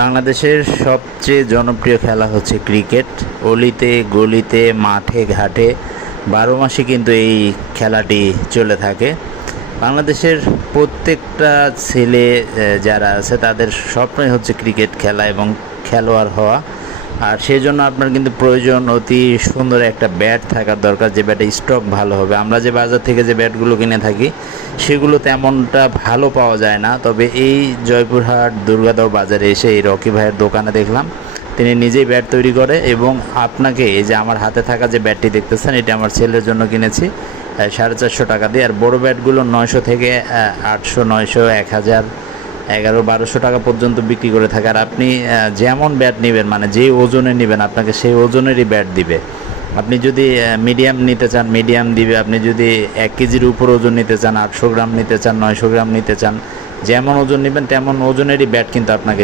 বাংলাদেশের সবচেয়ে জনপ্রিয় খেলা হচ্ছে ক্রিকেট। অলিতে গলিতে মাঠে ঘাটে ১২ মাসে কিন্তু এই খেলাটি চলে থাকে। বাংলাদেশের প্রত্যেকটা ছেলে যারা আছে তাদের স্বপ্নই হচ্ছে ক্রিকেট খেলা এবং খেলোয়াড় হওয়া। আর সেই জন্য আপনার কিন্তু প্রয়োজন অতি সুন্দর একটা ব্যাট থাকার দরকার, যে ব্যাটে স্টক ভালো হবে। আমরা যে বাজার থেকে যে ব্যাটগুলো কিনে থাকি সেগুলো তেমনটা ভালো পাওয়া যায় না। তবে এই জয়পুরহাট দুর্গাদাও বাজারে এসে এই রকি ভাইয়ের দোকানে দেখলাম তিনি নিজেই ব্যাট তৈরি করে। এবং আপনাকে এই যে আমার হাতে থাকা যে ব্যাটটি দেখতেছেন, এটি আমার ছেলের জন্য কিনেছি 450 টাকা দিয়ে। আর বড় ব্যাটগুলো 900 থেকে 800, 900, 1000, 1100-1200 টাকা পর্যন্ত বিক্রি করে থাকে। আর আপনি যেমন ব্যাট নেবেন, মানে যে ওজনে নেবেন আপনাকে সেই ওজনেরই ব্যাট দিবে। আপনি যদি মিডিয়াম নিতে চান মিডিয়াম দিবে, আপনি যদি 1 কেজির উপর ওজন নিতে চান, 800 গ্রাম নিতে চান, 900 গ্রাম নিতে চান, যেমন ওজন নেবেন তেমন ওজনেরই ব্যাট কিন্তু আপনাকে